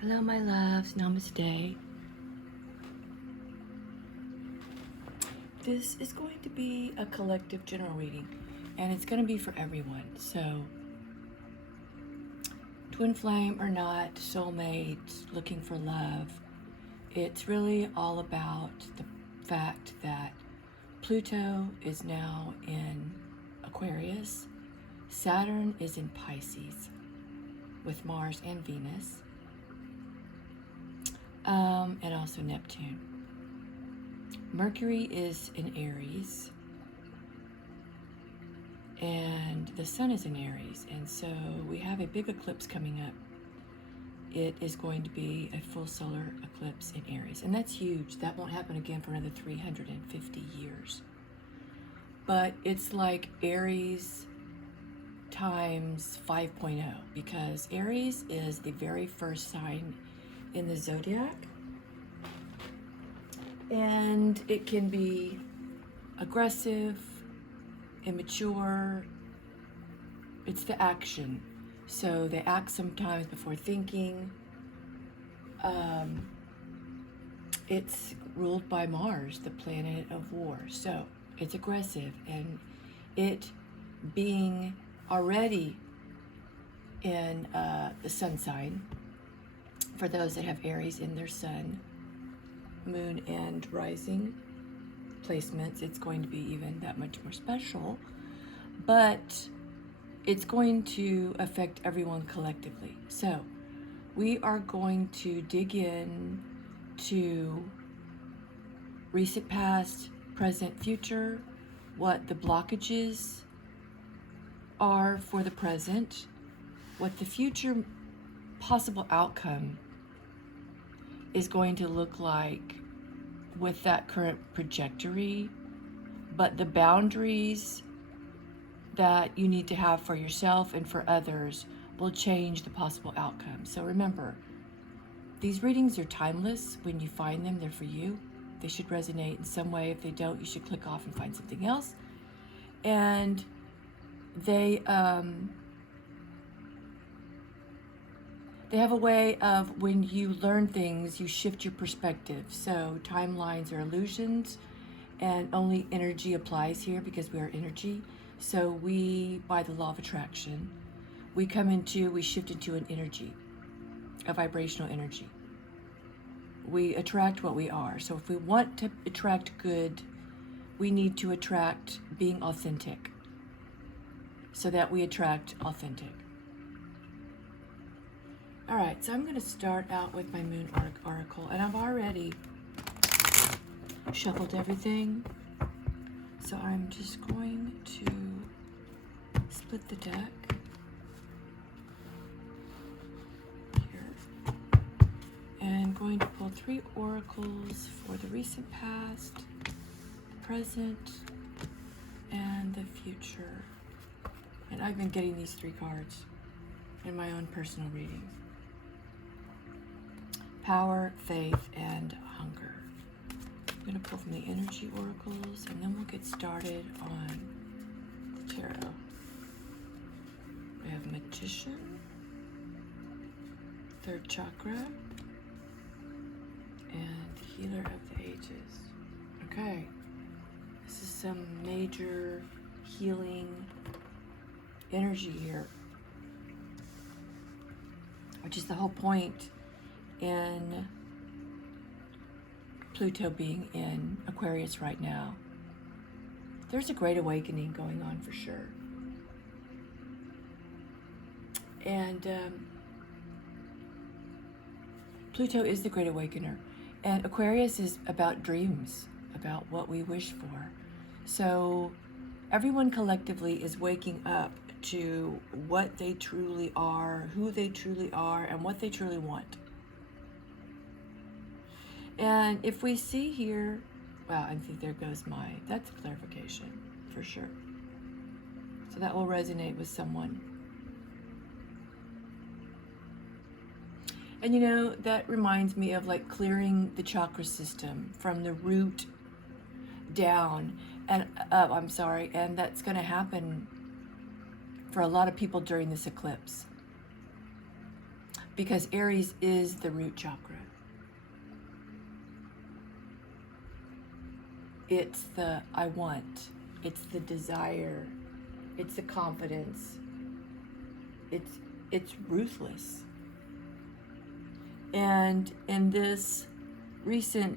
Hello, my loves. Namaste. This is going to be a collective general reading, and it's going to be for everyone. So, twin flame or not, soulmate, looking for love, it's really all about the fact that Pluto is now in Aquarius, Saturn is in Pisces with Mars and Venus, and also Neptune. Mercury is in Aries, and the sun is in Aries, and so we have a big eclipse coming up. It is going to be a full solar eclipse in Aries, and that's huge. That won't happen again for another 350 years. But it's like Aries times 5.0, because Aries is the very first sign in the zodiac, and it can be aggressive, immature. It's the action. So they act sometimes before thinking. It's ruled by Mars, the planet of war. So it's aggressive, and it being already in the sun sign, for those that have Aries in their sun, moon, and rising placements, it's going to be even that much more special. But it's going to affect everyone collectively. So we are going to dig in to recent past, present, future, what the blockages are for the present, what the future possible outcome is going to look like with that current trajectory, but the boundaries that you need to have for yourself and for others will change the possible outcome. So remember, these readings are timeless. When you find them, they're for you. They should resonate in some way. If they don't, you should click off and find something else. And they have a way of, when you learn things, you shift your perspective. So timelines are illusions, and only energy applies here because we are energy. So we, by the law of attraction, we shift into an energy, a vibrational energy. We attract what we are. So if we want to attract good, we need to attract being authentic, so that we attract authentic. All right, so I'm going to start out with my moon oracle, and I've already shuffled everything. So I'm just going to split the deck here, and going to pull 3 oracles for the recent past, present, and the future. And I've been getting these 3 cards in my own personal readings. Power, faith, and hunger. I'm going to pull from the energy oracles, and then we'll get started on the tarot. We have Magician, 3rd chakra, and Healer of the Ages. Okay, this is some major healing energy here, which is the whole point in Pluto being in Aquarius right now. There's a great awakening going on for sure. And Pluto is the great awakener. And Aquarius is about dreams, about what we wish for. So everyone collectively is waking up to what they truly are, who they truly are, and what they truly want. And if we see here, well, I think there goes that's a clarification for sure. So that will resonate with someone. And you know, that reminds me of like clearing the chakra system from the root down and up, and that's going to happen for a lot of people during this eclipse. because Aries is the root chakra. It's the I want, it's the desire, it's the confidence, it's ruthless. And in this recent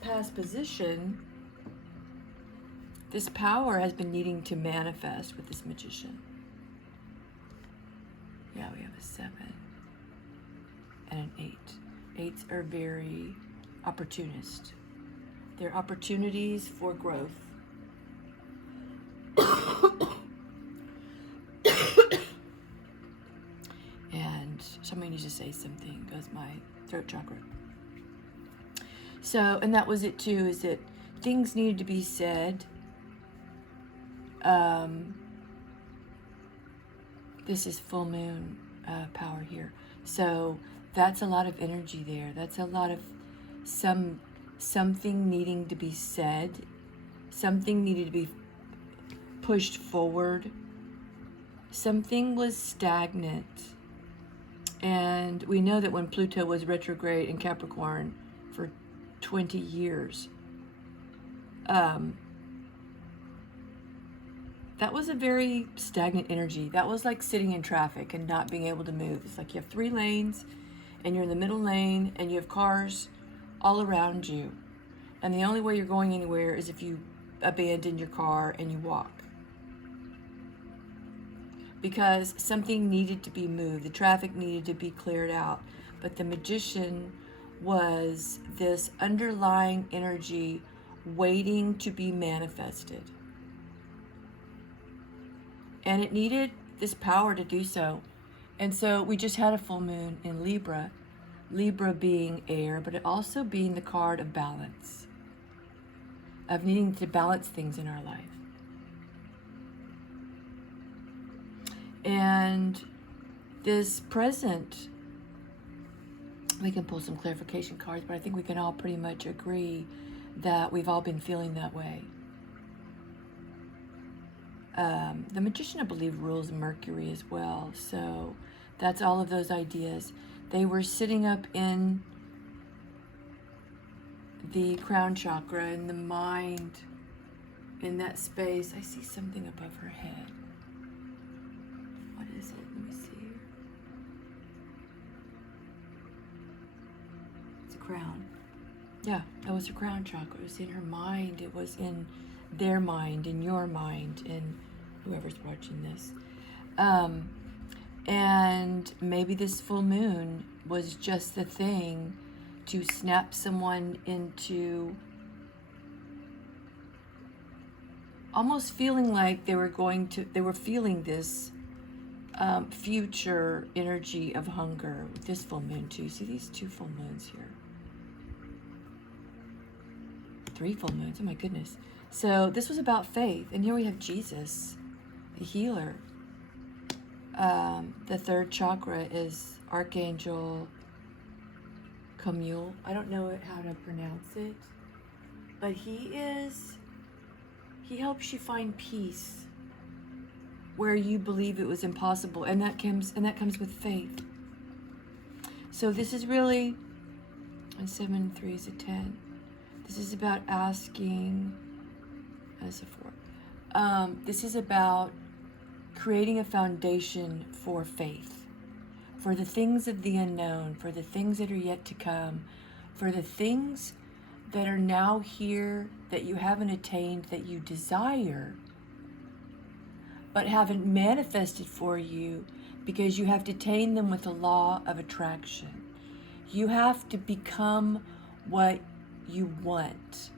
past position, this power has been needing to manifest with this magician. Yeah, we have a 7 and an 8. 8s are very opportunist. They're opportunities for growth. And somebody needs to say something because my throat chakra. So, and that was it too, is that things needed to be said. This is full moon power here. So that's a lot of energy there. That's a lot of something needing to be said. Something needed to be pushed forward. Something was stagnant. And we know that when Pluto was retrograde in Capricorn for 20 years, that was a very stagnant energy. That was like sitting in traffic and not being able to move. It's like you have 3 lanes and you're in the middle lane and you have cars all around you. And the only way you're going anywhere is if you abandon your car and you walk. Because something needed to be moved. The traffic needed to be cleared out. But the magician was this underlying energy waiting to be manifested. And it needed this power to do so. And so we just had a full moon in Libra. Libra being air, but it also being the card of balance. Of needing to balance things in our life. And this present, we can pull some clarification cards, but I think we can all pretty much agree that we've all been feeling that way. The magician, I believe, rules Mercury as well. So that's all of those ideas. They were sitting up in the crown chakra, in the mind, in that space. I see something above her head. What is it? Let me see here. It's a crown. Yeah, that was her crown chakra. It was in her mind. It was in their mind, in your mind, in whoever's watching this. And maybe this full moon was just the thing to snap someone into almost feeling like they were feeling this future energy of hunger with this full moon too. See these 2 full moons here. 3 full moons, oh my goodness. So this was about faith. And here we have Jesus, the healer. The 3rd chakra is Archangel Camille. I don't know how to pronounce it. But he helps you find peace where you believe it was impossible. And that comes with faith. So this is really, and 7 and 3 is a 10. This is about asking, as a 4. This is about creating a foundation for faith, for the things of the unknown, for the things that are yet to come, for the things that are now here that you haven't attained, that you desire, but haven't manifested for you because you have to attain them with the law of attraction. You have to become what you want.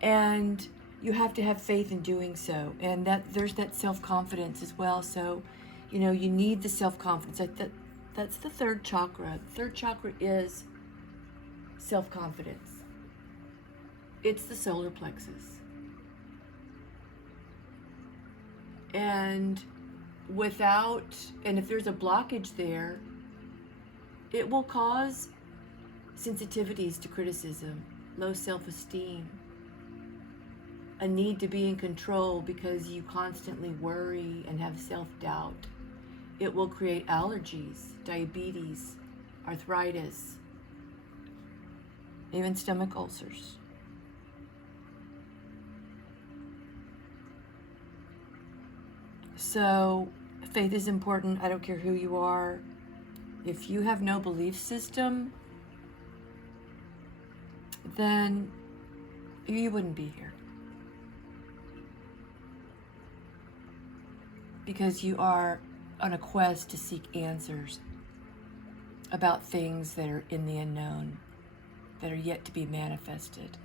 And you have to have faith in doing so. And that there's that self-confidence as well. So, you need the self-confidence. That's the 3rd chakra. The 3rd chakra is self-confidence. It's the solar plexus. And if there's a blockage there, it will cause sensitivities to criticism, low self-esteem, a need to be in control because you constantly worry and have self-doubt. it will create allergies, diabetes, arthritis, even stomach ulcers. So faith is important. I don't care who you are. If you have no belief system, then you wouldn't be here. Because you are on a quest to seek answers about things that are in the unknown, that are yet to be manifested,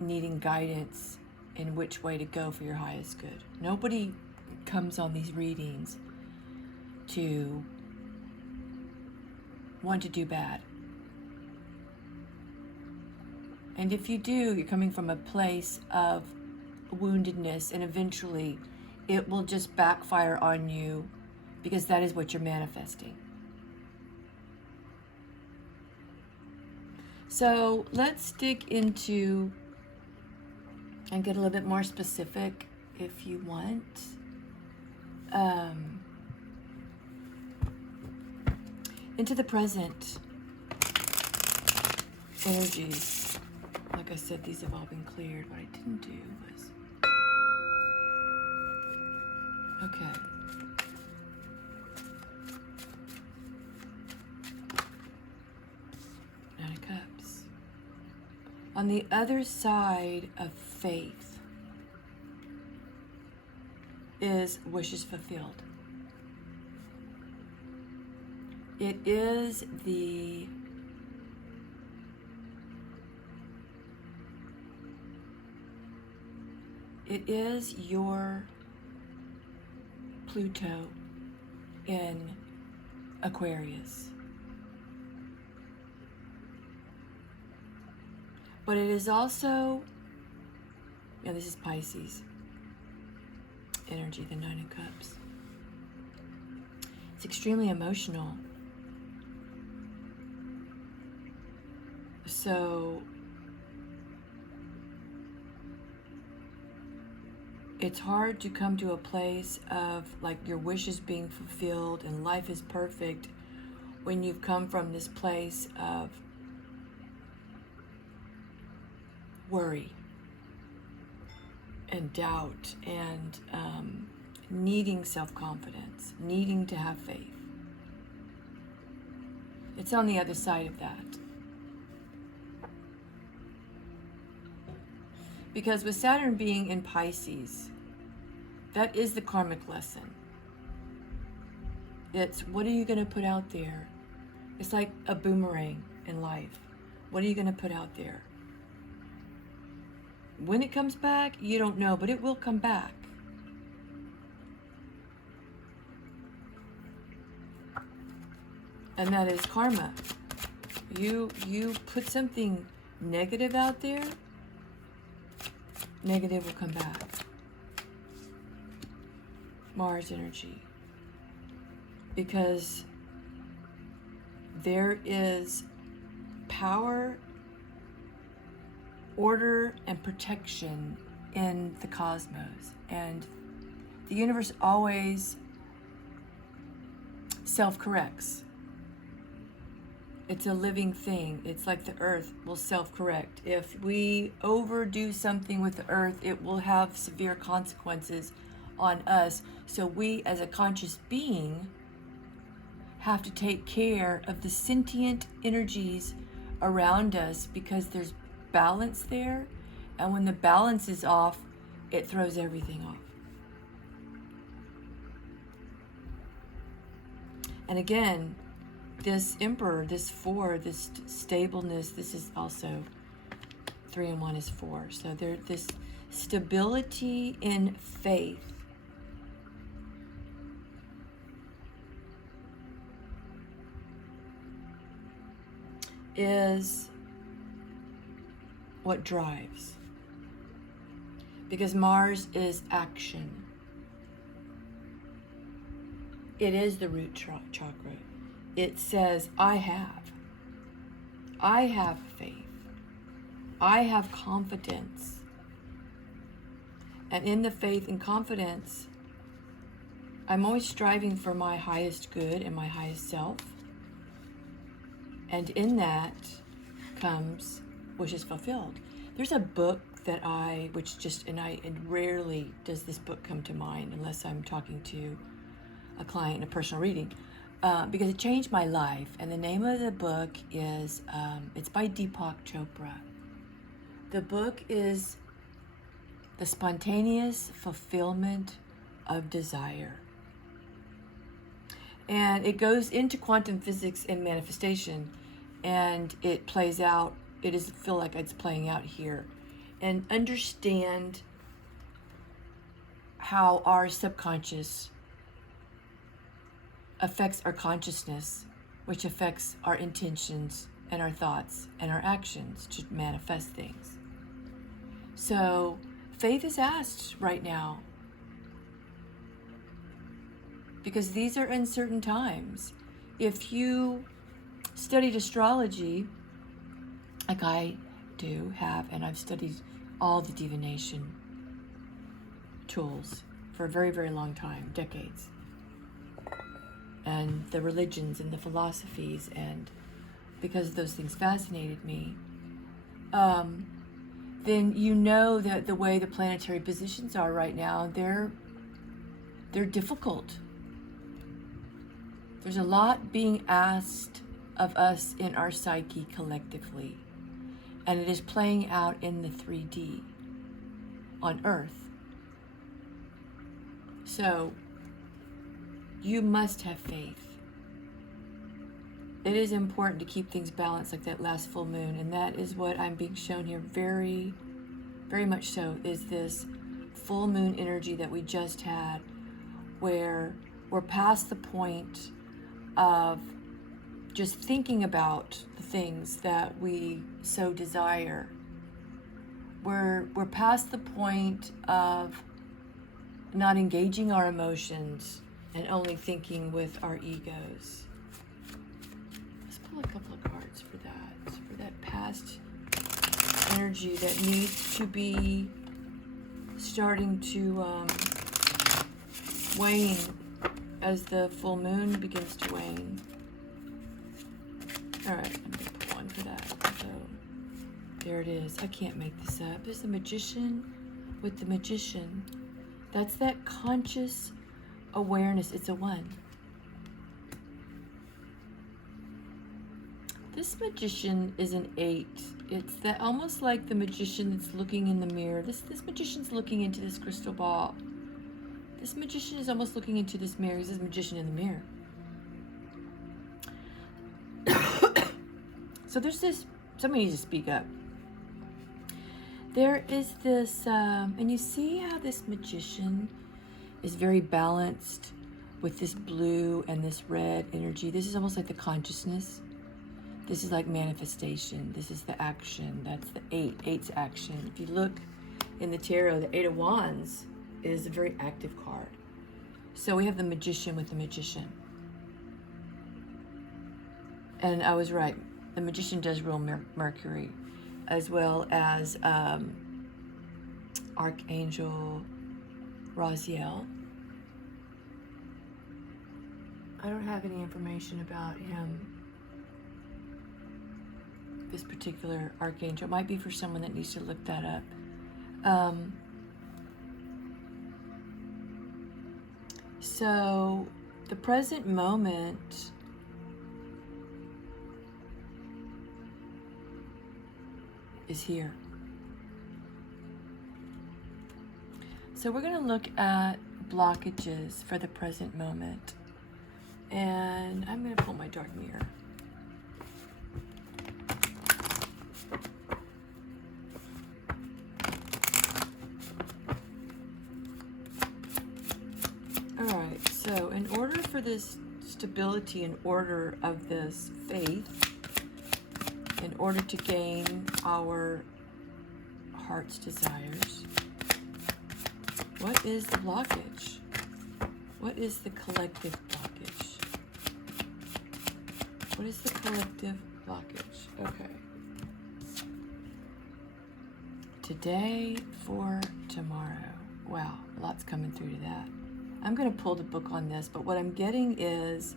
needing guidance in which way to go for your highest good. Nobody comes on these readings to want to do bad. And if you do, you're coming from a place of woundedness, and eventually it will just backfire on you because that is what you're manifesting. So let's dig into and get a little bit more specific if you want. Into the present energies. Like I said, these have all been cleared. What I didn't do was... Okay. Nine of Cups. On the other side of faith is wishes fulfilled. It is your Pluto in Aquarius. But it is also, this is Pisces energy, the Nine of Cups. It's extremely emotional. So it's hard to come to a place of like your wishes being fulfilled and life is perfect when you've come from this place of worry and doubt and needing self-confidence, needing to have faith. It's on the other side of that. Because with Saturn being in Pisces, that is the karmic lesson. It's what are you going to put out there? It's like a boomerang in life. What are you going to put out there? When it comes back, you don't know, but it will come back. And that is karma. You put something negative out there, negative will come back. Mars energy. Because there is power, order, and protection in the cosmos. And the universe always self-corrects. It's a living thing. It's like the earth will self-correct. If we overdo something with the earth, it will have severe consequences on us. So we, as a conscious being, have to take care of the sentient energies around us because there's balance there. And when the balance is off, it throws everything off. And again, this Emperor, this 4, this stableness, this is also 3 and 1 is 4. So there's this stability in faith is what drives. Because Mars is action. It is the root chakra. It says, I have faith. I have confidence. And in the faith and confidence, I'm always striving for my highest good and my highest self. And in that comes wishes fulfilled. There's a book that and rarely does this book come to mind unless I'm talking to a client in a personal reading, because it changed my life. And the name of the book is, it's by Deepak Chopra. The book is The Spontaneous Fulfillment of Desire. And it goes into quantum physics and manifestation, and it plays out, feel like it's playing out here. And understand how our subconscious affects our consciousness, which affects our intentions and our thoughts and our actions to manifest things. So faith is asked right now, because these are uncertain times. If you studied astrology, like I have, and I've studied all the divination tools for a very, very long time, decades, and the religions and the philosophies, and because those things fascinated me, then you know that the way the planetary positions are right now, they're difficult. There's a lot being asked of us in our psyche collectively, and it is playing out in the 3D on Earth. So you must have faith. It is important to keep things balanced, like that last full moon, and that is what I'm being shown here, very, very much so, is this full moon energy that we just had, where we're past the point of just thinking about the things that we so desire. We're past the point of not engaging our emotions and only thinking with our egos. Let's pull a couple of cards for that past energy that needs to be starting to wane as the full moon begins to wane. All right, I'm going to put one for that. So there it is. I can't make this up. There's the Magician with the Magician. That's that conscious awareness. It's a 1. This Magician is an 8. It's that almost like the magician that's looking in the mirror. This magician's looking into this crystal ball. This magician is almost looking into this mirror. He's this magician in the mirror. So there's this, somebody needs to speak up. There is this, and you see how this magician is very balanced with this blue and this red energy. This is almost like the consciousness. This is like manifestation. This is the action. That's the 8. 8's action. If you look in the tarot, the 8 of Wands is a very active card. So we have the Magician with the Magician. And I was right. The Magician does rule Mercury, as well as Archangel Raziel. I don't have any information about him, this particular archangel. It might be for someone that needs to look that up. So the present moment is here. So we're going to look at blockages for the present moment. And I'm going to pull my dark mirror. Alright, so in order for this stability and order of this faith, in order to gain our heart's desires, what is the blockage? What is the collective blockage? What is the collective blockage? Okay. Today for tomorrow. Wow, lots coming through to that. I'm going to pull the book on this, but what I'm getting is,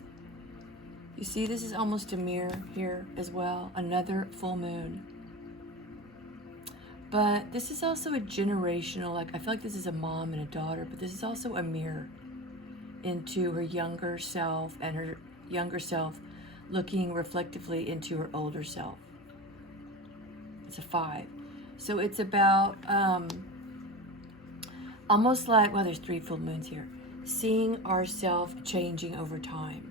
you see, this is almost a mirror here as well, another full moon. But this is also a generational, like I feel like this is a mom and a daughter, but this is also a mirror into her younger self, and her younger self looking reflectively into her older self. It's a 5. So it's about almost like, well, there's 3 full moons here. Seeing ourselves changing over time.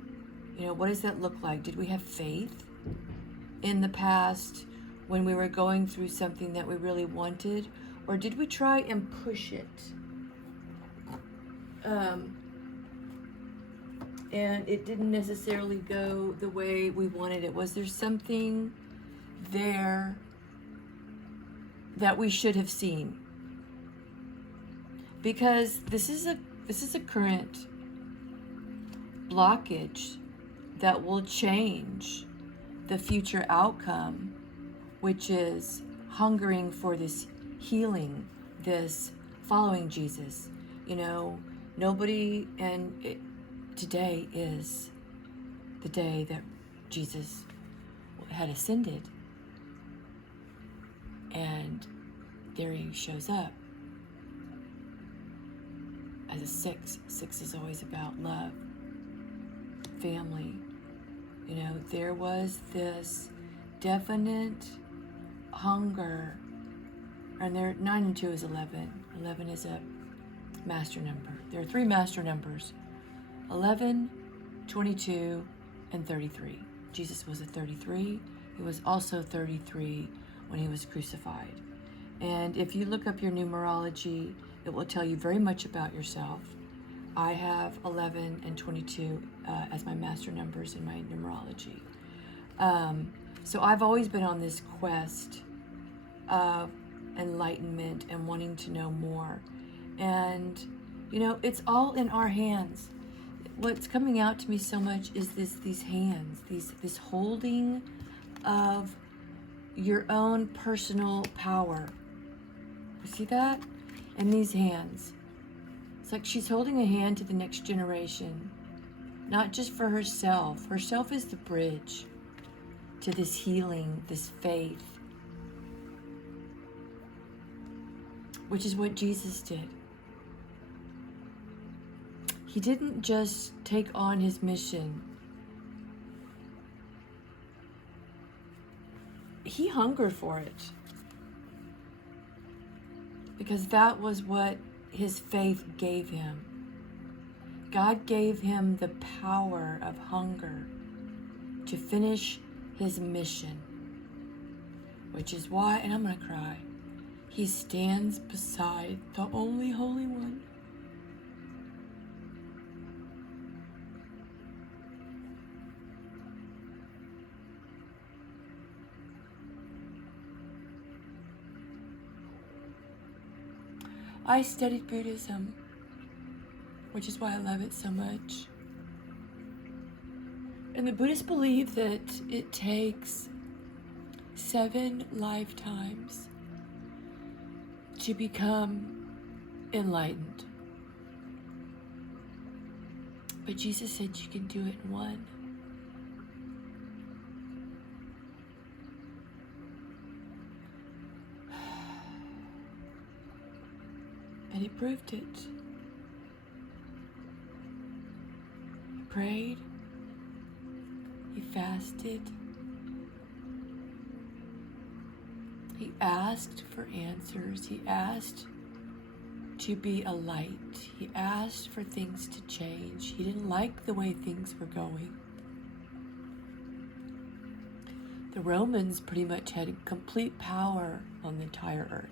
You know, what does that look like? Did we have faith in the past when we were going through something that we really wanted? Or did we try and push it? And it didn't necessarily go the way we wanted it. Was there something there that we should have seen? Because this is a current blockage that will change the future outcome, which is hungering for this healing, this following Jesus. You know, nobody, today is the day that Jesus had ascended. And there he shows up as a 6. 6 is always about love, family. You know, there was this definite hunger, and 9 and 2 is 11. 11 is a master number. There are 3 master numbers: 11, 22, and 33. Jesus was a 33. He was also 33 when he was crucified. And if you look up your numerology, it will tell you very much about yourself. I have 11 and 22 as my master numbers in my numerology. So I've always been on this quest of enlightenment and wanting to know more. And, you know, it's all in our hands. What's coming out to me so much is these hands, this holding of your own personal power. You see that? And these hands. It's like she's holding a hand to the next generation, not just for herself. Herself is the bridge to this healing, this faith, which is what Jesus did. He didn't just take on his mission. He hungered for it, because that was what his faith gave him. God gave him the power of hunger to finish his mission, which is why, and I'm going to cry, he stands beside the only Holy One. I studied Buddhism, which is why I love it so much. And the Buddhists believe that it takes 7 lifetimes to become enlightened. But Jesus said you can do it in 1. And he proved it. He prayed. He fasted. He asked for answers. He asked to be a light. He asked for things to change. He didn't like the way things were going. The Romans pretty much had complete power on the entire earth.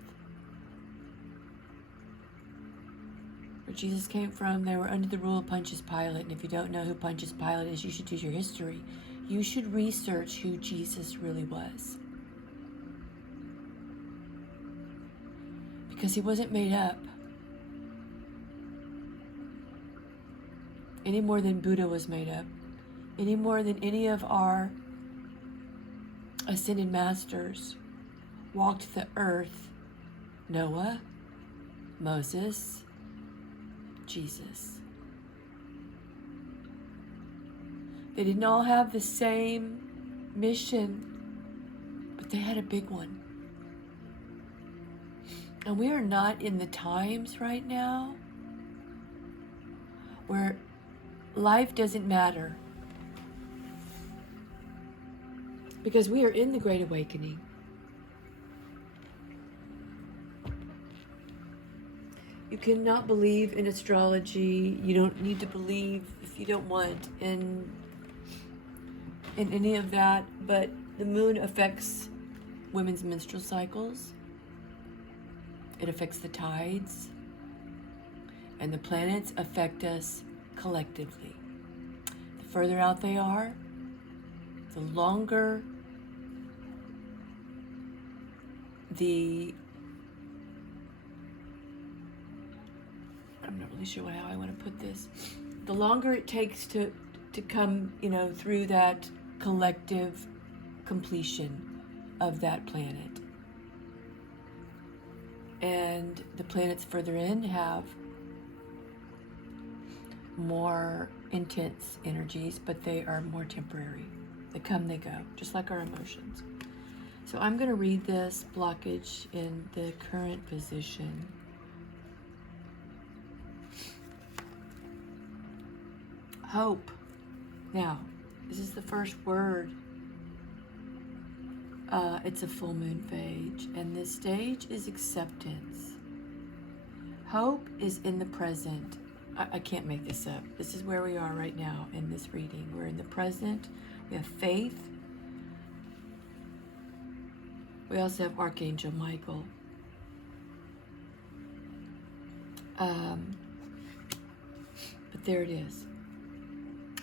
Where Jesus came from, they were under the rule of Pontius Pilate. And if you don't know who Pontius Pilate is, you should do your history. You should research who Jesus really was. Because he wasn't made up. Any more than Buddha was made up. Any more than any of our ascended masters walked the earth. Noah, Moses, Jesus. They didn't all have the same mission, but they had a big one. And we are not in the times right now where life doesn't matter, because we are in the Great Awakening. You cannot believe in astrology. You don't need to believe, if you don't want, in any of that, but the moon affects women's menstrual cycles. It affects the tides, and the planets affect us collectively. The further out they are, the longer I'm not really sure how I want to put this. The longer it takes to come, through that collective completion of that planet. And the planets further in have more intense energies, but they are more temporary. They come, they go, just like our emotions. So I'm going to read this blockage in the current position. Hope. Now, this is the first word. It's a full moon phase, and this stage is acceptance. Hope is in the present. I can't make this up. This is where we are right now in this reading. We're in the present. We have faith. We also have Archangel Michael. But there it is.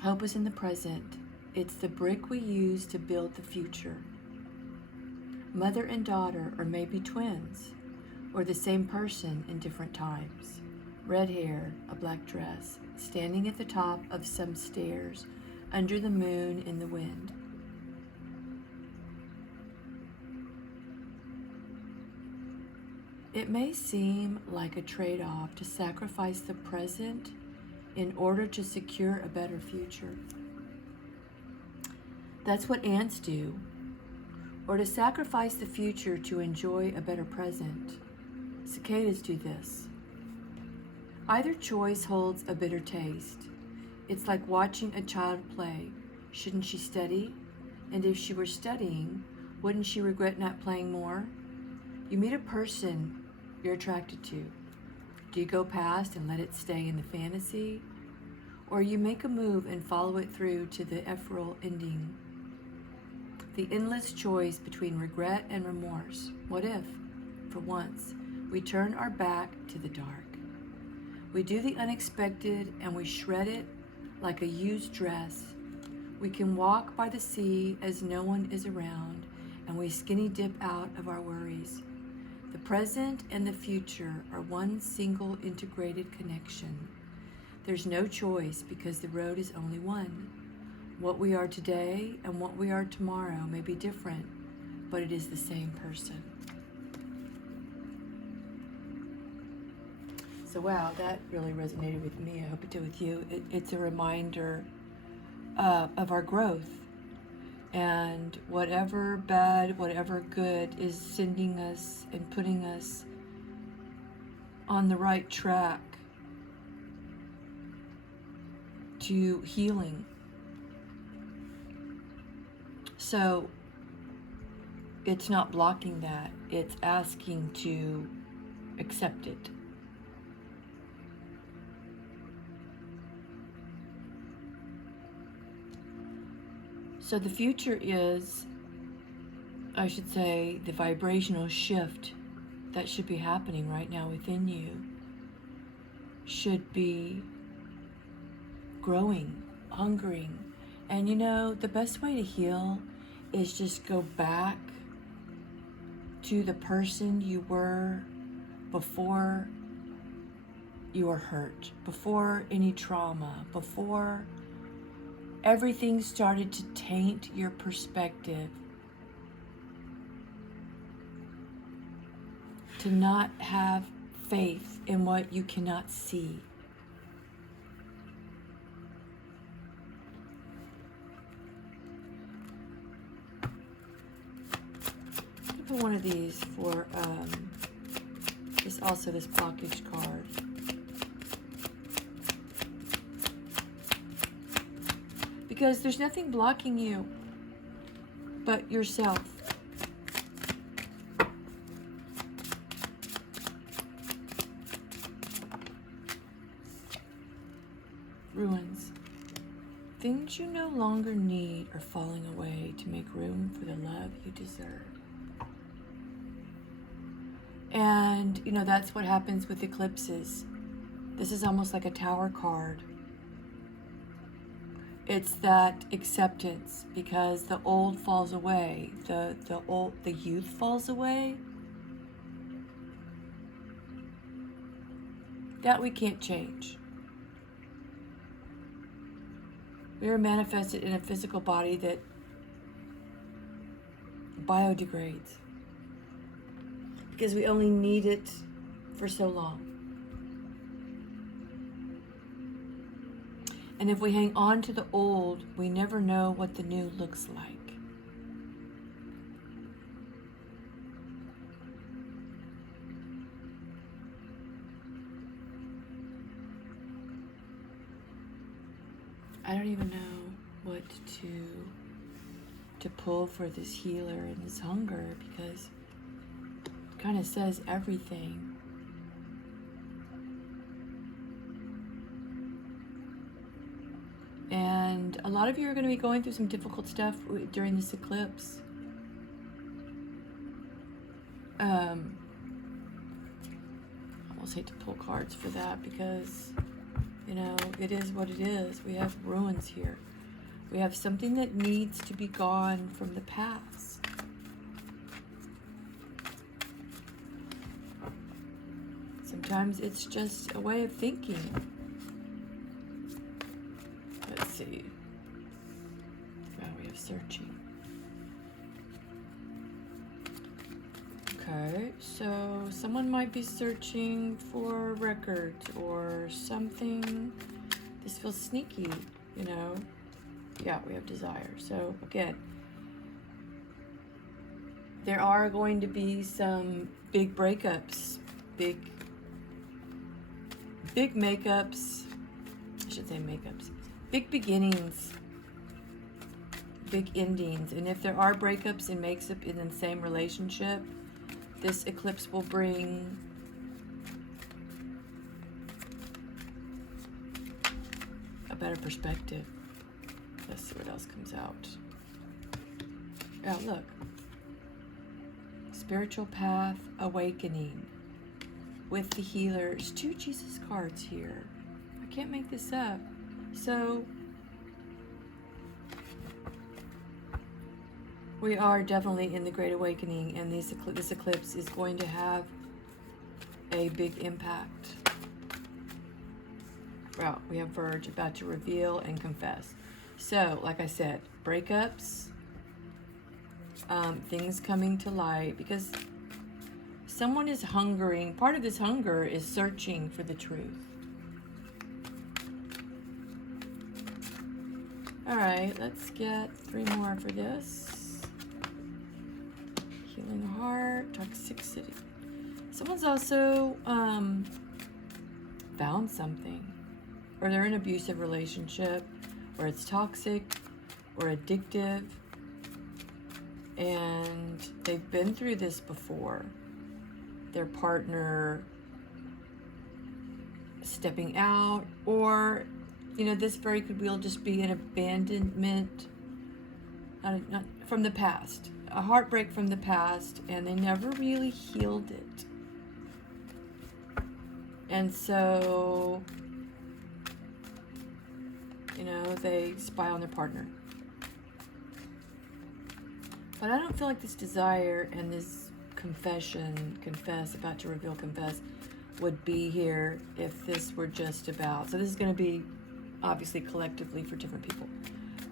Hope is in the present. It's the brick we use to build the future. Mother and daughter, or maybe twins, or the same person in different times. Red hair, a black dress, standing at the top of some stairs, under the moon in the wind. It may seem like a trade-off to sacrifice the present in order to secure a better future. That's what ants do. Or to sacrifice the future to enjoy a better present. Cicadas do this. Either choice holds a bitter taste. It's like watching a child play. Shouldn't she study? And if she were studying, wouldn't she regret not playing more? You meet a person you're attracted to. Do you go past and let it stay in the fantasy? Or you make a move and follow it through to the ephemeral ending? The endless choice between regret and remorse. What if, for once, we turn our back to the dark? We do the unexpected and we shred it like a used dress. We can walk by the sea as no one is around, and we skinny dip out of our worries. The present and the future are one single integrated connection. There's no choice because the road is only one. What we are today and what we are tomorrow may be different, but it is the same person. So wow, that really resonated with me. I hope it did with you. It's a reminder of our growth. And whatever bad, whatever good is sending us and putting us on the right track to healing. So it's not blocking that, it's asking to accept it. So the future is, I should say, the vibrational shift that should be happening right now within you should be growing, hungering. And the best way to heal is just go back to the person you were before you were hurt, before any trauma, before everything started to taint your perspective, to not have faith in what you cannot see. put one of these for this blockage card. Because there's nothing blocking you but yourself. Ruins. Things you no longer need are falling away to make room for the love you deserve. And, you know, that's what happens with eclipses. This is almost like a tower card. It's that acceptance, because the old falls away, the youth falls away. That we can't change. We are manifested in a physical body that biodegrades, because we only need it for so long. And if we hang on to the old, we never know what the new looks like. I don't even know what to pull for this healer and this hunger, because it kind of says everything. And a lot of you are going to be going through some difficult stuff during this eclipse. I almost hate to pull cards for that, because, you know, it is what it is. We have ruins here. We have something that needs to be gone from the past. Sometimes it's just a way of thinking. Let's see. Oh, we have searching. Okay, so someone might be searching for records or something. This feels sneaky, you know. Yeah, we have desire. So again, there are going to be some big breakups, big makeups. I should say makeups. Big beginnings, big endings. And if there are breakups and makes up in the same relationship, this eclipse will bring a better perspective. Let's see what else comes out. Oh, look. Spiritual path awakening with the healers. 2 Jesus cards here. I can't make this up. So we are definitely in the Great Awakening, and this eclipse is going to have a big impact. Well, we have Verge, about to reveal and confess. So, like I said, breakups, things coming to light, because someone is hungering. Part of this hunger is searching for the truth. All right, let's get 3 more for this. Healing heart, toxicity. Someone's also found something, or they're in an abusive relationship, or it's toxic or addictive, and they've been through this before. Their partner stepping out, or, you know, this very could well just be an abandonment, not from the past, a heartbreak from the past, and they never really healed it. And so, you know, they spy on their partner. But I don't feel like this desire and this about to reveal, confess, would be here if this were just about, so this is going to be obviously collectively for different people.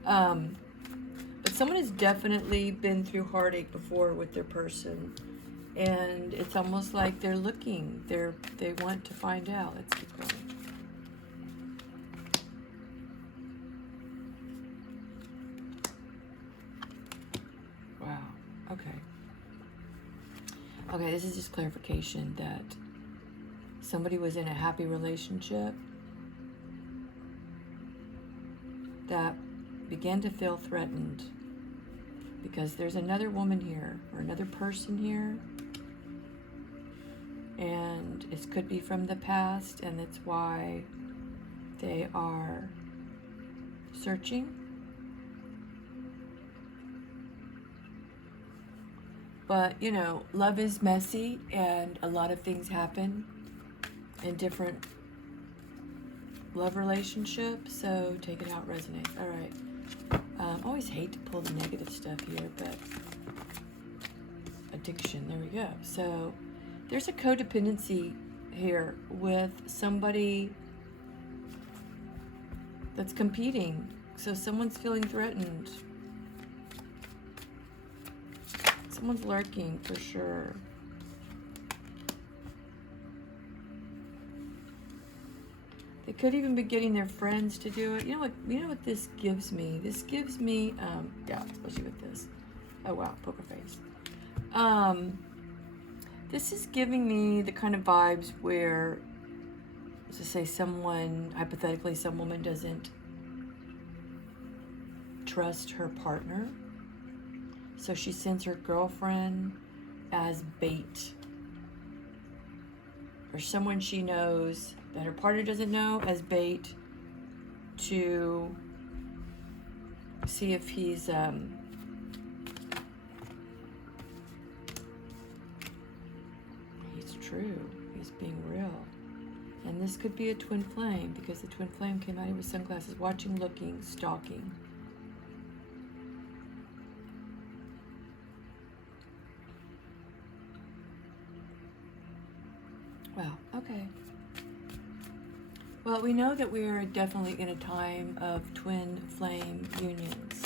But someone has definitely been through heartache before with their person, and it's almost like they're looking, they want to find out. Let's keep going. Wow, okay. Okay, this is just clarification that somebody was in a happy relationship that began to feel threatened because there's another woman here or another person here, and it could be from the past, and that's why they are searching. But, you know, love is messy, and a lot of things happen in different love relationships, so take it how it resonates. All right. I always hate to pull the negative stuff here, but addiction, there we go. So there's a codependency here with somebody that's competing. So someone's feeling threatened. Someone's lurking for sure. They could even be getting their friends to do it. You know what this gives me? This gives me, yeah, especially with this. Oh wow, poker face. This is giving me the kind of vibes where, let's just say someone, hypothetically, some woman doesn't trust her partner. So she sends her girlfriend as bait. Or someone she knows that her partner doesn't know as bait to see if he's true, he's being real. And this could be a twin flame because the twin flame came out here with sunglasses, watching, looking, stalking. Wow, okay. Well, we know that we are definitely in a time of twin flame unions.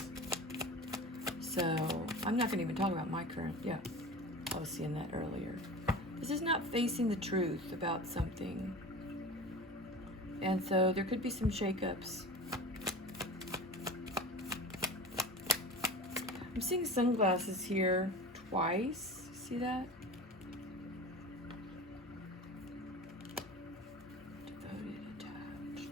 So I'm not going to even talk about my current, yeah, I was seeing that earlier. This is not facing the truth about something. And so there could be some shakeups. I'm seeing sunglasses here twice. See that? Devoted, attached.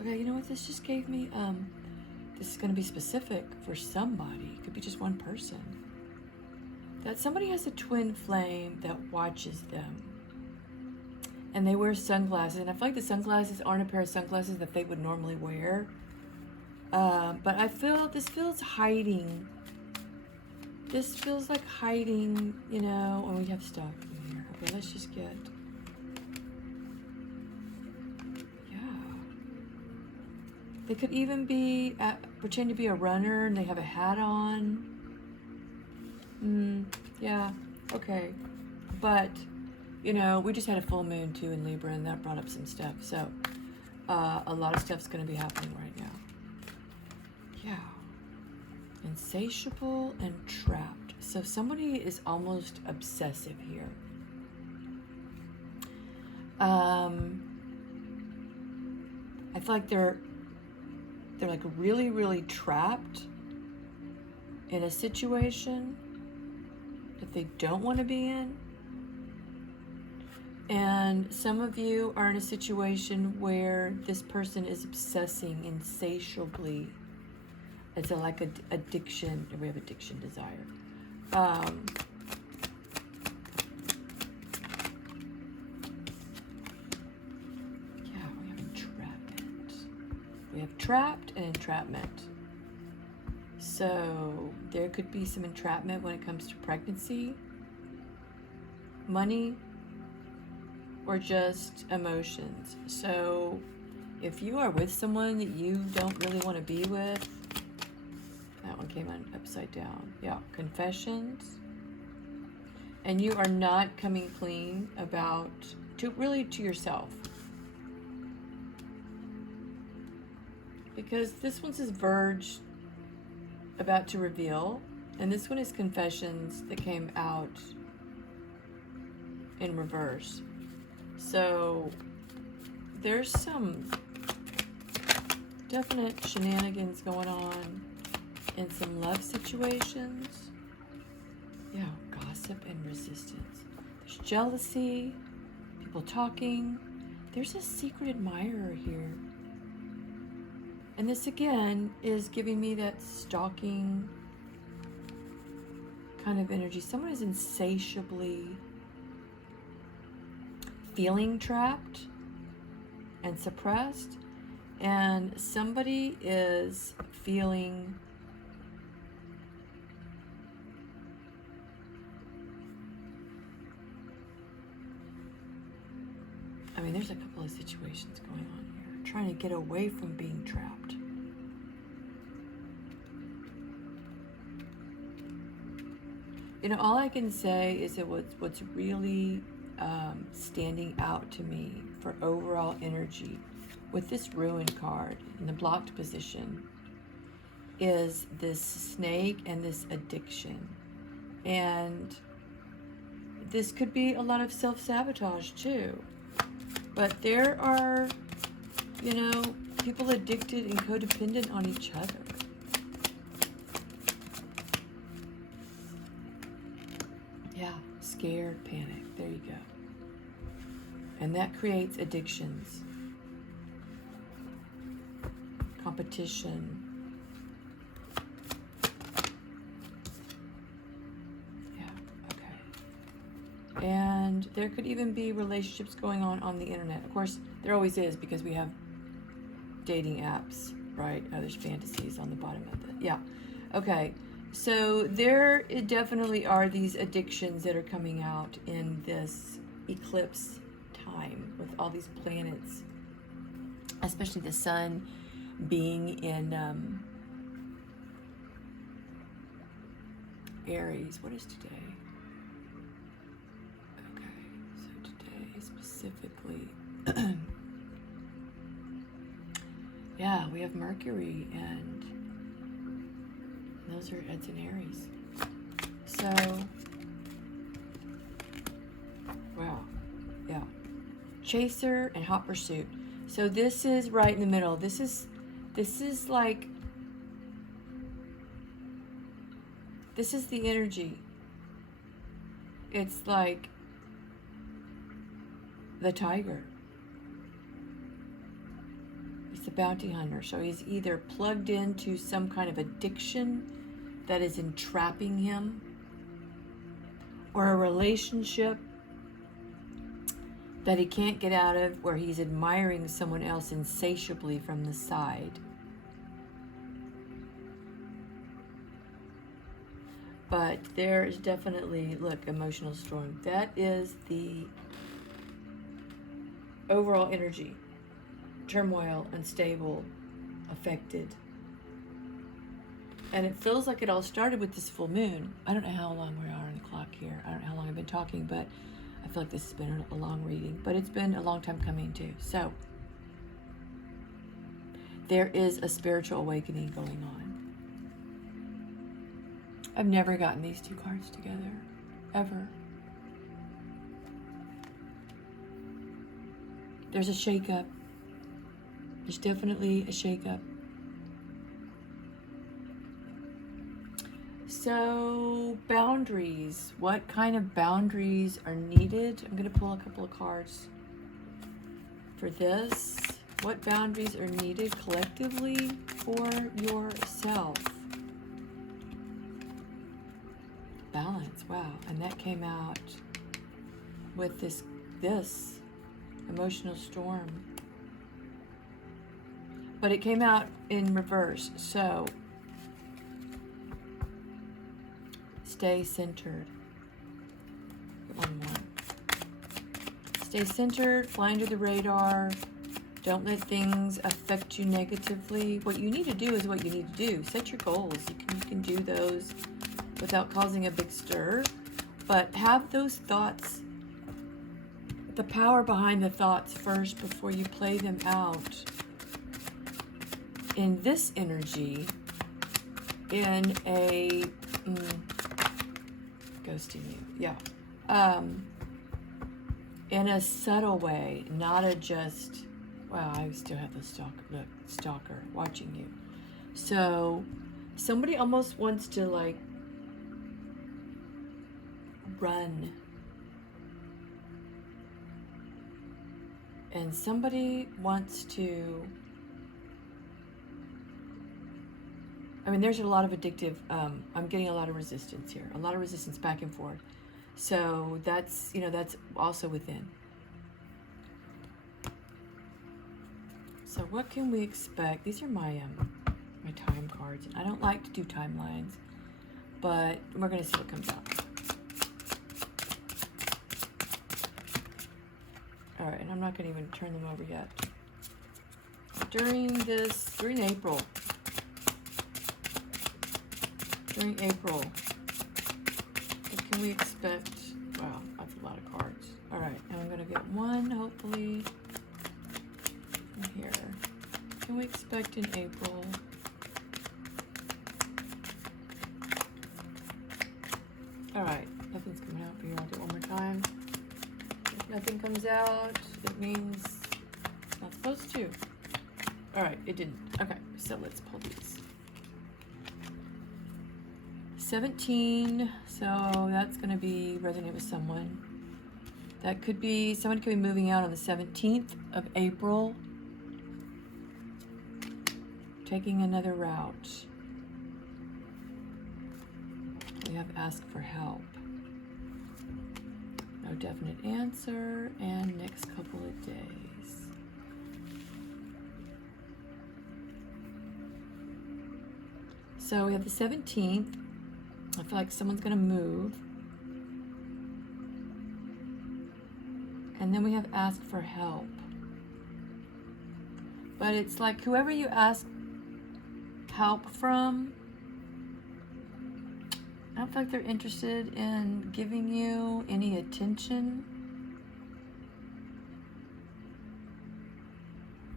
Okay, you know what this just gave me? This is going to be specific for somebody. It could be just one person. That somebody has a twin flame that watches them. And they wear sunglasses. And I feel like the sunglasses aren't a pair of sunglasses that they would normally wear. But I feel this feels hiding. This feels like hiding, you know, and we have stuff in here. Okay, let's just get... They could even be, pretend to be a runner and they have a hat on. Yeah, okay. But, you know, we just had a full moon too in Libra and that brought up some stuff. So, a lot of stuff's going to be happening right now. Yeah. Insatiable and trapped. So somebody is almost obsessive here. I feel like they're like really, really trapped in a situation that they don't want to be in. And some of you are in a situation where this person is obsessing insatiably. It's like an addiction. We have addiction, desire. We have trapped and entrapment. So there could be some entrapment when it comes to pregnancy, money, or just emotions. So if you are with someone that you don't really want to be with, that one came on upside down. Yeah, confessions. And you are not coming clean about, to yourself. Because this one's is verge, about to reveal, and this one is confessions that came out in reverse. So there's some definite shenanigans going on in some love situations. Yeah, gossip and resistance. There's jealousy, people talking. There's a secret admirer here. And this again is giving me that stalking kind of energy. Someone is insatiably feeling trapped and suppressed, and somebody is feeling there's a couple of situations going on here, trying to get away from being trapped. All I can say is that what's really standing out to me for overall energy with this ruin card in the blocked position is this snake and this addiction. And this could be a lot of self-sabotage too. But there are, people addicted and codependent on each other. Yeah, scared, panic. There you go. And that creates addictions, competition. Yeah, okay. And there could even be relationships going on the internet. Of course, there always is, because we have dating apps, right? There's fantasies on the bottom of it. Yeah, okay. So there definitely are these addictions that are coming out in this eclipse time with all these planets, especially the sun being in Aries. What is today? Okay, so today specifically, yeah, we have Mercury, and it's in Aries. So, wow, yeah. Chaser and hot pursuit. So this is right in the middle. This is like, this is the energy. It's like the tiger. He's the bounty hunter. So he's either plugged into some kind of addiction that is entrapping him, or a relationship that he can't get out of, where he's admiring someone else insatiably from the side. But there is definitely, look, emotional storm. That is the overall energy. Turmoil, unstable, affected. And it feels like it all started with this full moon. I don't know how long we are on the clock here. I don't know how long I've been talking, but I feel like this has been a long reading. But it's been a long time coming too. So there is a spiritual awakening going on. I've never gotten these two cards together, ever. There's a shakeup. There's definitely a shakeup. So, boundaries. What kind of boundaries are needed? I'm going to pull a couple of cards for this. What boundaries are needed collectively for yourself? Balance. Wow. And that came out with this emotional storm. But it came out in reverse. So, stay centered. One more. Stay centered, fly under the radar. Don't let things affect you negatively. What you need to do is what you need to do. Set your goals. You can do those without causing a big stir. But have those thoughts, the power behind the thoughts first before you play them out in this energy, in a ghosting you, yeah, in a subtle way, not a just, Wow, I still have the stalker watching you. So somebody almost wants to like run. And somebody wants to, I mean, there's a lot of addictive, I'm getting a lot of resistance here, a lot of resistance back and forth. So that's, that's also within. So what can we expect? These are my time cards. I don't like to do timelines, but we're going to see what comes out. All right, and I'm not going to even turn them over yet. During April, what can we expect? Wow, that's a lot of cards. All right, and I'm going to get one, hopefully, from here. What can we expect in April? All right, nothing's coming out for you. I'll do it one more time. If nothing comes out, it means it's not supposed to. All right, it didn't. Okay, so let's pull these. 17, so that's going to be resonate with someone. That could be, someone could be moving out on the 17th of April, taking another route. We have asked for help. No definite answer, and next couple of days. So we have the 17th. I feel like someone's going to move. And then we have asked for help. But it's like whoever you ask help from, I don't feel like they're interested in giving you any attention.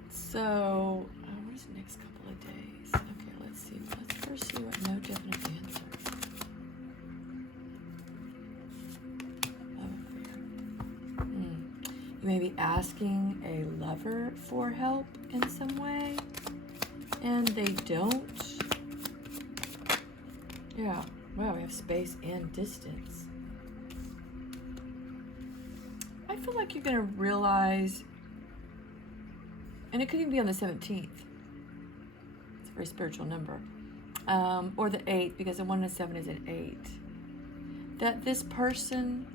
So, what is the next couple of days? Okay, let's see. Let's first see what no definite answer. You may be asking a lover for help in some way, and they don't. Yeah. Wow, we have space and distance. I feel like you're going to realize, and it could even be on the 17th. It's a very spiritual number. Or the 8th, because the 1 and 7 is an 8. That this person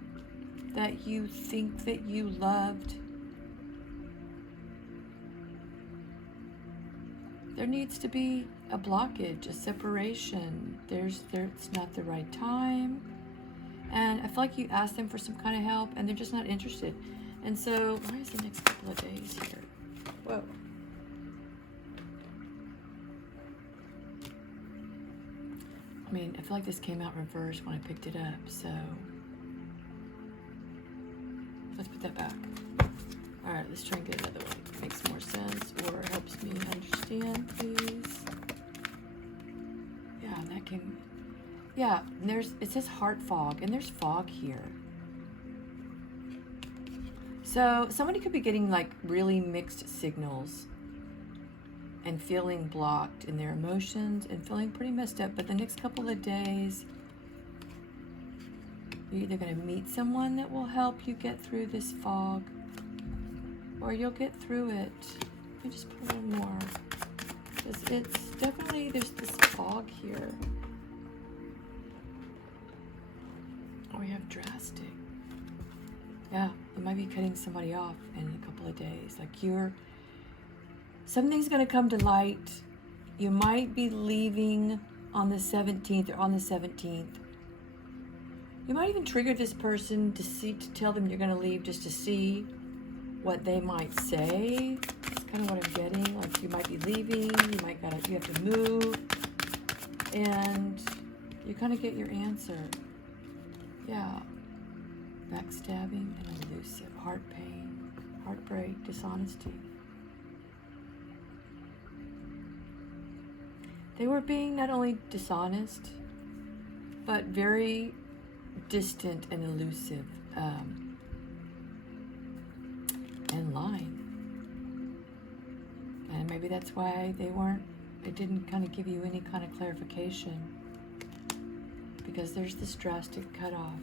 that you think that you loved, there needs to be a blockage, a separation. It's not the right time. And I feel like you ask them for some kind of help and they're just not interested. And so, why is the next couple of days here? Whoa. I mean, I feel like this came out reversed when I picked it up, so let's put that back. All right, let's try and get another one. Makes more sense or helps me understand, please. Yeah, that can, yeah, it says heart fog, and there's fog here. So somebody could be getting like really mixed signals and feeling blocked in their emotions and feeling pretty messed up. But the next couple of days, you're either going to meet someone that will help you get through this fog, or you'll get through it. Let me just put a little more. It's definitely, there's this fog here. Oh, we have drastic. Yeah, you might be cutting somebody off in a couple of days. Like something's going to come to light. You might be leaving on the 17th or on the 17th. You might even trigger this person to tell them you're going to leave just to see what they might say. That's kind of what I'm getting. Like you might be leaving, you have to move, and you kind of get your answer. Yeah. Backstabbing and elusive, heart pain, heartbreak, dishonesty. They were being not only dishonest, but very distant and elusive, and lying. maybe that's why it didn't kind of give you any kind of clarification, because there's this drastic cutoff.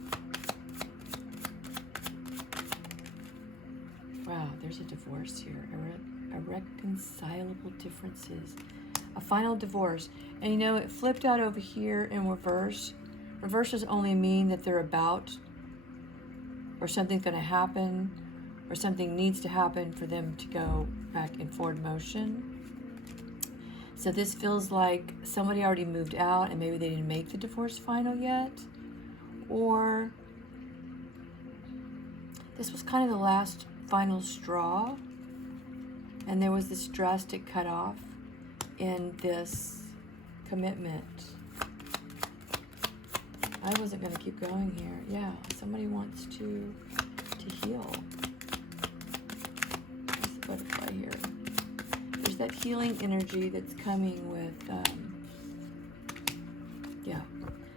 Wow, there's a divorce here, irreconcilable differences, a final divorce. And you know, it flipped out over here in reverse. Reverses only mean that they're about, or something's going to happen, or something needs to happen for them to go back in forward motion. So this feels like somebody already moved out and maybe they didn't make the divorce final yet, or this was kind of the last final straw, and there was this drastic cutoff in this commitment. I wasn't going to keep going here. Yeah, somebody wants to heal. There's the butterfly here. There's that healing energy that's coming with, yeah.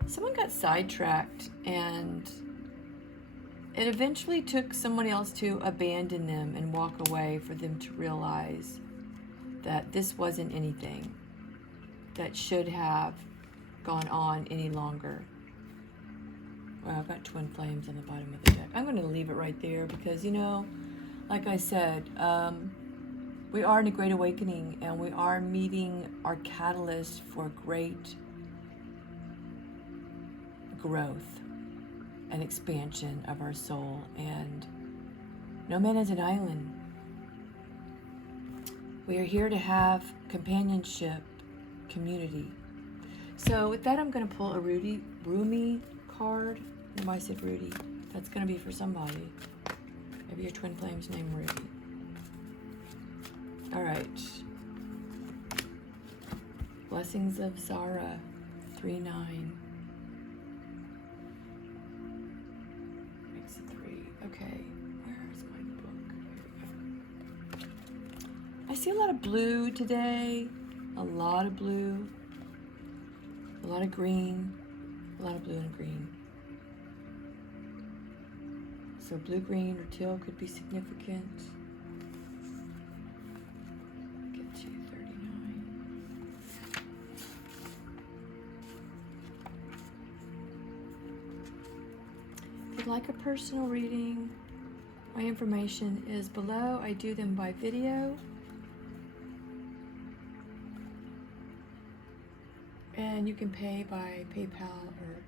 Someone got sidetracked, and it eventually took someone else to abandon them and walk away for them to realize that this wasn't anything that should have gone on any longer. Well, I've got twin flames on the bottom of the deck. I'm going to leave it right there because, you know, like I said, we are in a great awakening, and we are meeting our catalyst for great growth and expansion of our soul. And no man is an island. We are here to have companionship, community. So with that, I'm going to pull a Rumi card. I said Rudy. That's going to be for somebody. Maybe your twin flame's name Rudy. All right. Blessings of Zara, 3-9. Makes it 3. Okay. Where is my book? Here we go. I see a lot of blue today. A lot of blue. A lot of green. A lot of blue and green. So blue, green, or teal could be significant. Get to 39. If you'd like a personal reading, my information is below. I do them by video. And you can pay by PayPal or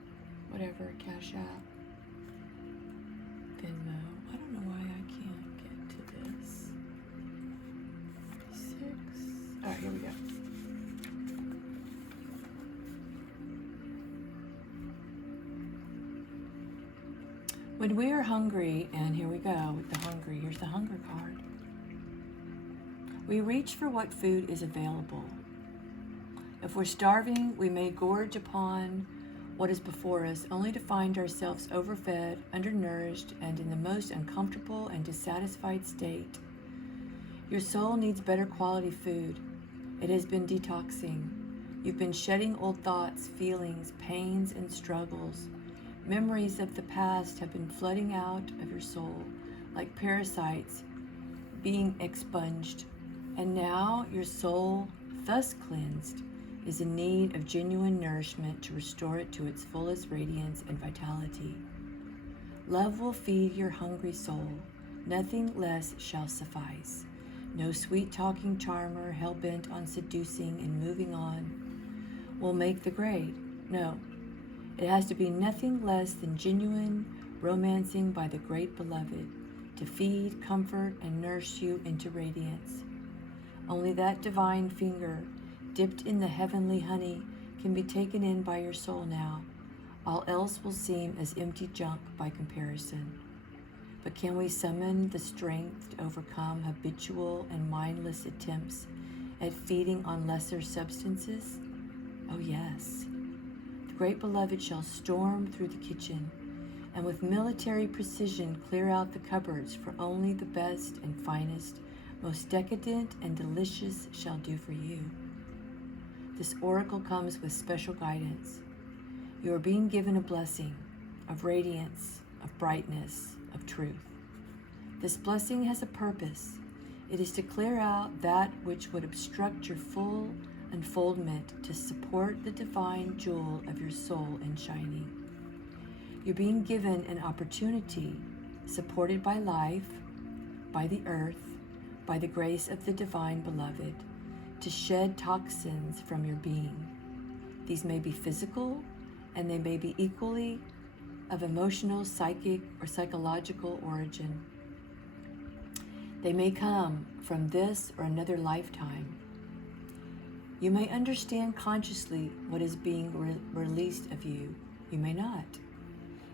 whatever, Cash App, Venmo. I don't know why I can't get to this. 6. All right, here we go. When we are hungry, and here we go with the hungry. Here's the hunger card. We reach for what food is available. If we're starving, we may gorge upon what is before us, only to find ourselves overfed, undernourished, and in the most uncomfortable and dissatisfied state. Your soul needs better quality food. It has been detoxing. You've been shedding old thoughts, feelings, pains, and struggles. Memories of the past have been flooding out of your soul like parasites being expunged. And now your soul, thus cleansed, is in need of genuine nourishment to restore it to its fullest radiance and vitality. Love will feed your hungry soul. Nothing less shall suffice. No sweet-talking charmer hell-bent on seducing and moving on will make the grade. No, it has to be nothing less than genuine romancing by the great beloved to feed, comfort, and nurse you into radiance. Only that divine finger dipped in the heavenly honey can be taken in by your soul now. All else will seem as empty junk by comparison. But can we summon the strength to overcome habitual and mindless attempts at feeding on lesser substances? Oh yes. The great beloved shall storm through the kitchen and with military precision clear out the cupboards, for only the best and finest, most decadent and delicious shall do for you. This oracle comes with special guidance. You are being given a blessing of radiance, of brightness, of truth. This blessing has a purpose. It is to clear out that which would obstruct your full unfoldment to support the divine jewel of your soul in shining. You're being given an opportunity, supported by life, by the earth, by the grace of the divine beloved, to shed toxins from your being. These may be physical, and they may be equally of emotional, psychic, or psychological origin. They may come from this or another lifetime. You may understand consciously what is being released of you. You may not.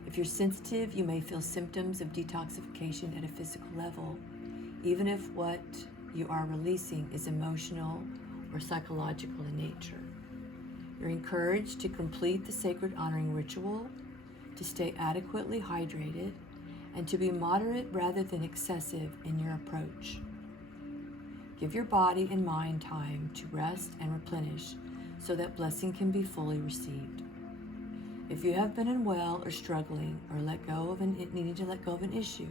If you're sensitive, you may feel symptoms of detoxification at a physical level, even if what you are releasing is emotional or psychological in nature. You're encouraged to complete the sacred honoring ritual, to stay adequately hydrated, and to be moderate rather than excessive in your approach. Give your body and mind time to rest and replenish so that blessing can be fully received. If you have been unwell or struggling or needing to let go of an issue,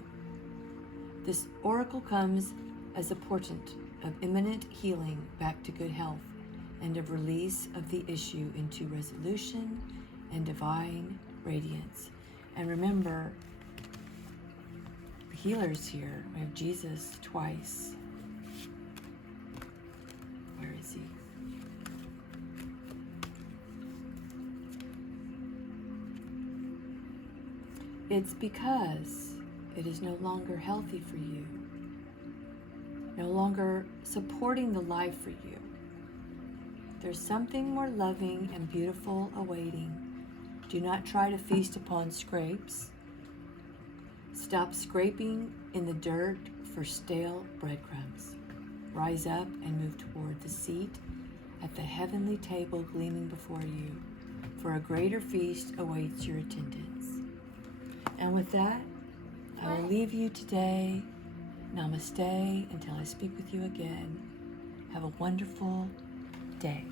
this oracle comes as a portent of imminent healing back to good health and of release of the issue into resolution and divine radiance. And remember, the healer's here. We have Jesus twice. Where is he? It's because it is no longer healthy for you, no longer supporting the life for you. There's something more loving and beautiful awaiting. Do not try to feast upon scrapes. Stop scraping in the dirt for stale breadcrumbs. Rise up and move toward the seat at the heavenly table gleaming before you, for a greater feast awaits your attendance. And with that, I will leave you today. Namaste until I speak with you again. Have a wonderful day.